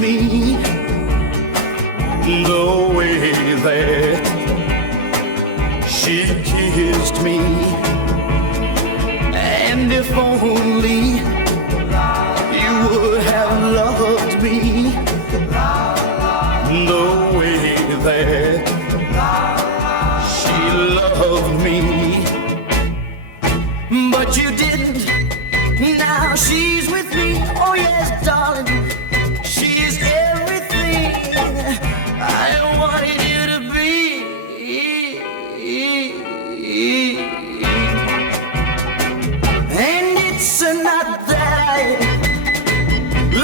me the way that she kissed me. And if only you would have loved me the way that she loved me. But you didn't. Now she's with me. Oh yes, darling, she's everything I wanted you to be. And it's not that I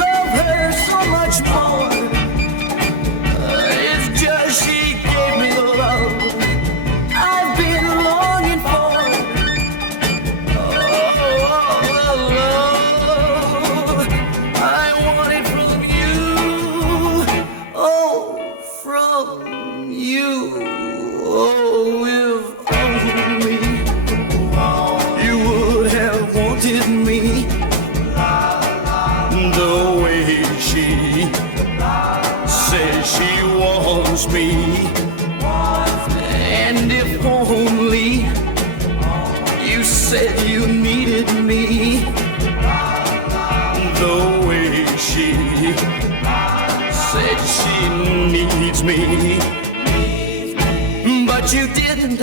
love her so much more. It's just she gave me the love I've been longing for. Me the way she says she wants me. And if only you said you needed me the way she said she needs me. But you didn't.